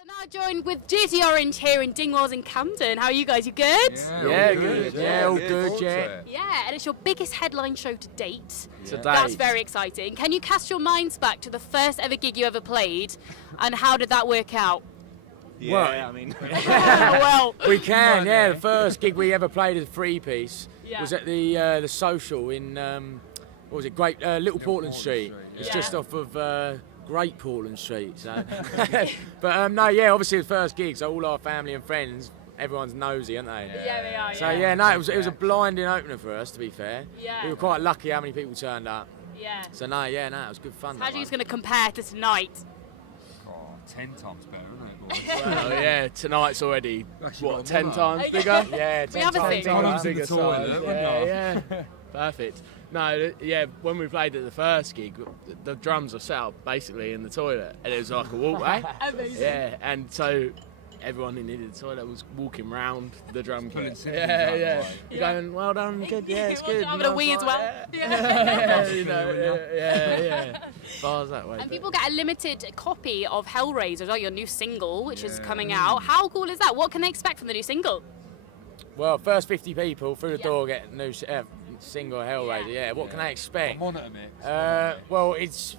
So now joined with Dirty Orange here in Dingwalls in Camden. How are you guys? You good? Yeah, good. Yeah, all good, yeah. Yeah, and it's your biggest headline show to date. To date. That's very exciting. Can you cast your minds back to the first ever gig you ever played, and how did that work out? Yeah, Well, I mean... Well, We can, yeah. The first gig we ever played as a three-piece Yeah. was at the Social in, what was it, Little Portland Street. It's Yeah. just off of Great Portland Street. So. But no, yeah, obviously the first gig, so all our family and friends, everyone's nosy, aren't they? yeah, they are. So yeah, no, it was a blinding opener for us, to be fair. Yeah. We were quite lucky how many people turned up. Yeah. So no, it was good fun. How do you think it's going to compare to tonight? Oh, 10 times better, isn't it, boys? Well, yeah, tonight's already, Actually, what, got 10 more. times bigger? Yeah, We have a thing. Times bigger in the toilet, size. wouldn't Yeah, yeah. Perfect. No, yeah, when we played at the first gig, the drums were set up basically in the toilet, and it was like a walkway. Amazing. Yeah, and so everyone who needed the toilet was walking round the drum pulling kit. cymbals Yeah, out yeah. the way. Going, well done, good, yeah, it's good. Having a wee as well. Yeah, you know, yeah. Bars that way. And but- people get a limited copy of HELLRAISER, like your new single, which is coming out. How cool is that? What can they expect from the new single? Well, first 50 people through the Yeah. door get a new single Hellraiser. Yeah, what can they expect? Monitor mix. Well, it's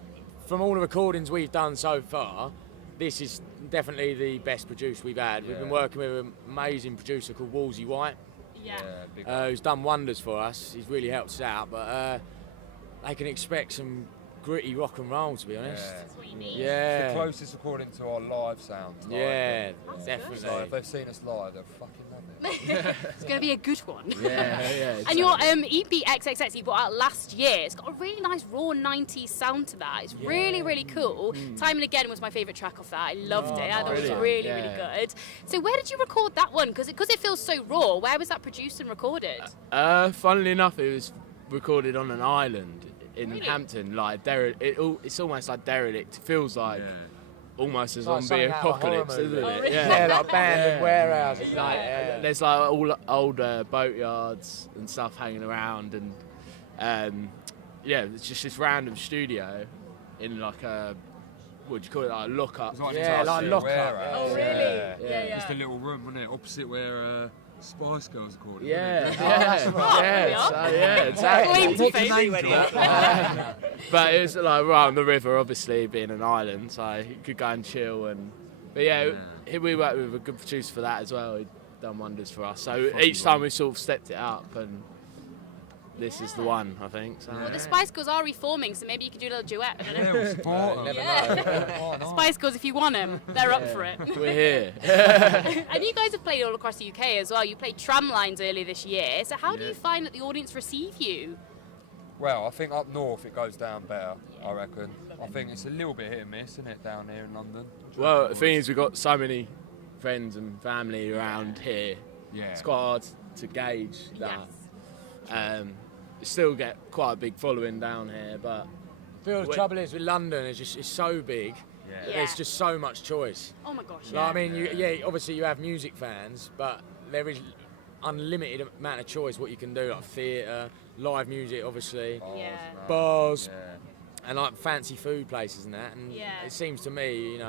from all the recordings we've done so far. This is definitely the best producer we've had. We've been working with an amazing producer called Wolsey White, Big who's done wonders for us. He's really helped us out. But they can expect some gritty rock and roll, to be honest. That's what you need. It's Yeah, the closest according to our live sound. Like, yeah, It's definitely. like, if they've seen us live, they'll fucking love it. It's going to be a good one. Yeah. And your EP XXX you brought out last year, it's got a really nice raw 90s sound to that. It's really, really cool. Time and Again was my favourite track of that. I loved it. I thought it was brilliant. really, Yeah. really good. So where did you record that one? Because it feels so raw. Where was that produced and recorded? Funnily enough, it was recorded on an island in Really? Hampton. Like it's almost like Derelict. It feels like almost a Like zombie something out of a horror apocalypse, movie. isn't Oh, it? really? Yeah, like abandoned warehouses. Like, Like, there's like all old boatyards and stuff hanging around, and it's just this random studio in like a, what do you call it, like a lock-up. It's like Yeah, an like industrial lock-up. warehouse. Oh, really? Yeah. Just a little room, wasn't it? Opposite where Spice Girls recorded. Yeah, wasn't it? yeah, right. yeah, exactly. Claim to fame. But it's like right on the river, obviously being an island, so you could go and chill. But we worked with a good producer for that as well. He'd done wonders for us. So each time we sort of stepped it up, and this is the one, I think. So. Well, the Spice Girls are reforming, so maybe you could do a little duet. I don't know. Yeah, we'll support them. Yeah. Spice Girls, if you want them, they're up for it. We're here. And you guys have played all across the UK as well. You played Tramlines earlier this year. So how do you find that the audience receive you? Well, I think up north it goes down better, I reckon. I think it's a little bit hit and miss, isn't it, down here in London? Well, the thing is, we've got so many friends and family around here. Yeah. It's quite hard to gauge that. Yes. Still get quite a big following down here, but the trouble is with London, it's so big. Yeah. There's just so much choice. Oh my gosh. Like, I mean, obviously you have music fans, but there is unlimited amount of choice what you can do, like theatre, live music, obviously, Yeah. bars, Yeah. and like fancy food places and that. And Yeah. it seems to me,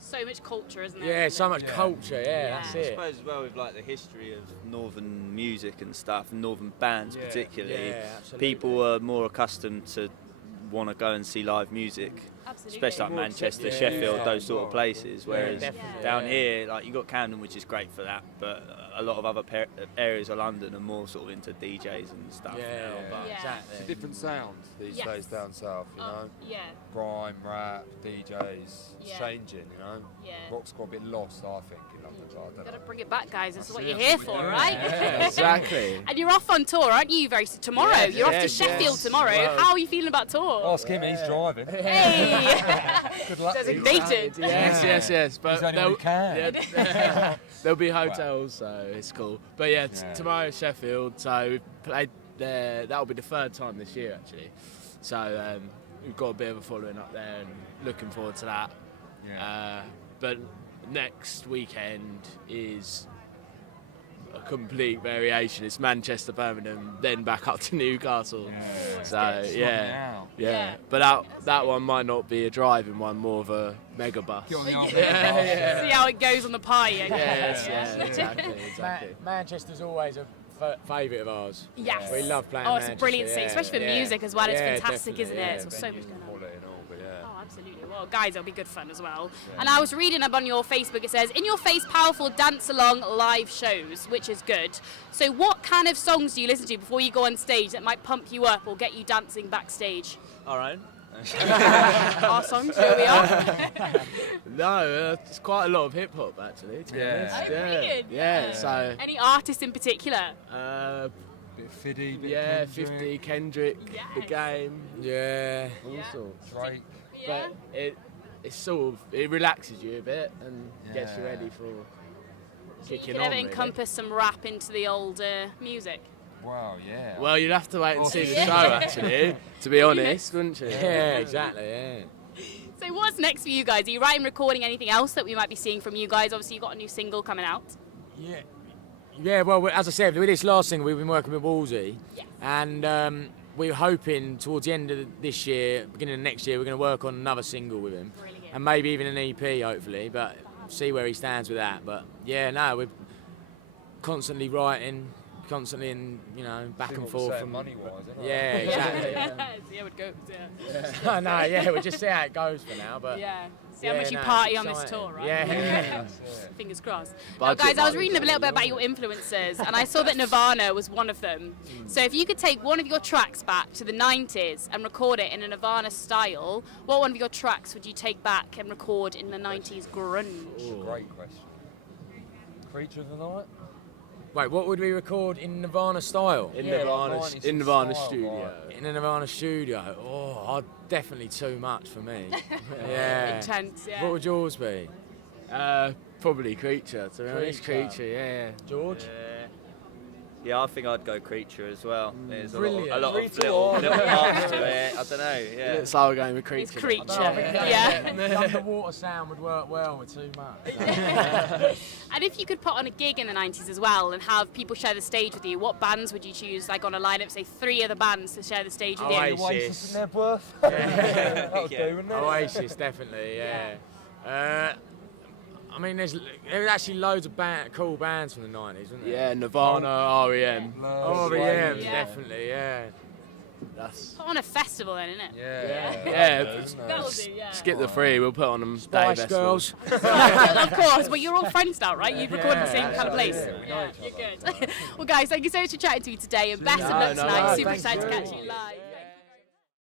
So much culture, isn't there? yeah, so much Yeah. culture. Yeah, Yeah. that's I it. suppose as well with like the history of northern music and stuff, and northern bands Yeah. particularly, Yeah, absolutely. people are more accustomed to want to go and see live music, Absolutely. especially like Manchester, Yeah. Sheffield, Yeah. those sort of places. Whereas definitely. down Yeah. here, like you got Camden, which is great for that, but a lot of other areas of London are more sort of into DJs and stuff. Yeah, now, but Yeah. exactly. It's a different sound these Yes. days down south, you know? Yeah. Grime, rap, DJs, it's Yeah. changing, you know? Yeah. Rock's got a bit lost, I think, in London, but I don't Gotta know. bring it back, guys. That's what That's you're it. here for, right? yeah, exactly. And you're off on tour, aren't you? Very tomorrow. Yes, You're off to yes, Sheffield yes. tomorrow. Well- How are you feeling about tour? Ask him, he's driving. Hey. Good luck. Designated. Yes. But He's the only one who can. yeah, there'll be hotels, so it's cool. But yeah, Yeah. tomorrow Sheffield. So we've played there. That'll be the third time this year actually. So we've got a bit of a following up there, and looking forward to that. Yeah. But next weekend is a complete variation. It's Manchester, Birmingham, then back up to Newcastle. So yeah. But that one might not be a driving one, more of a mega bus. Get on the old See how it goes on the pie. Exactly. Manchester's always a favourite of ours. Yes. We love playing It's Manchester. a brilliant city, especially for music as well. It's fantastic, definitely, isn't it? It's got so much going on. Oh, absolutely. Well, guys, it'll be good fun as well. And I was reading up on your Facebook, it says, in your face, powerful dance-along live shows, which is good. So what kind of songs do you listen to before you go on stage that might pump you up or get you dancing backstage? Our own. Our songs, here we are. No, it's quite a lot of hip hop actually. To be honest. Oh, brilliant. Yeah. So. Any artist in particular? Bit of Fiddy, bit Yeah, of Kendrick. 50, Kendrick, The Game. Yeah. All sorts. Drake. But it's sort of, it relaxes you a bit and gets you ready for kicking You on. can ever really. encompass some rap into the old music? Wow, yeah. Well, you'd have to wait and see the show actually, to be honest, wouldn't you? Yeah, exactly. Yeah. So what's next for you guys? Are you writing, recording anything else that we might be seeing from you guys? Obviously, you've got a new single coming out. Yeah, well, as I said, with this last thing, we've been working with Wolsey, and we're hoping towards the end of this year, beginning of next year, we're going to work on another single with him, and maybe even an EP, hopefully, but see where he stands with that. But yeah, no, we're constantly writing, constantly in, back and forth. Money-wise, isn't it? Yeah, exactly. See how it goes, No, we'll just see how it goes for now. But see how much you party on this tour, right? Yeah. Fingers crossed. Budget Now, guys, I was money. reading a little bit about your influences, and I saw that Nirvana was one of them. So if you could take one of your tracks back to the 90s and record it in a Nirvana style, what one of your tracks would you take back and record in the 90s grunge? Great question. Creature of the Night? Wait, what would we record in Nirvana style? In Yeah, Nirvana, like in Nirvana 90s studio. In a Nirvana studio? Oh, definitely too much for me. Yeah. Intense, yeah. What would yours be? Probably Creature, to be honest. Creature. Creature, yeah. George? Yeah, I think I'd go Creature as well. There's a Brilliant. lot of Creature little on. parts to it. I don't know. Yeah. It's our game with It's Creature. Creature, The yeah. underwater sound would work well with too much. And if you could put on a gig in the 90s as well and have people share the stage with you, what bands would you choose, like on a lineup, say 3 other bands to share the stage with you? Oasis. Oasis and Nebworth? That would do, wouldn't it? Oasis, definitely, yeah. I mean, there's actually loads of cool bands from the 90s, wasn't there? Yeah, Nirvana, REM. R.E.M. Yeah. definitely, yeah. That's Put on a festival then, innit? yeah. That'll do, yeah. Skip the 3, we'll put on them. Spice Girls. Of course, but you're all friends now, right? You've recorded in the same kind of place. Yeah, You're good. Well, guys, thank you so much for chatting to me today, and best of luck tonight. Super thank excited to you. catch you live.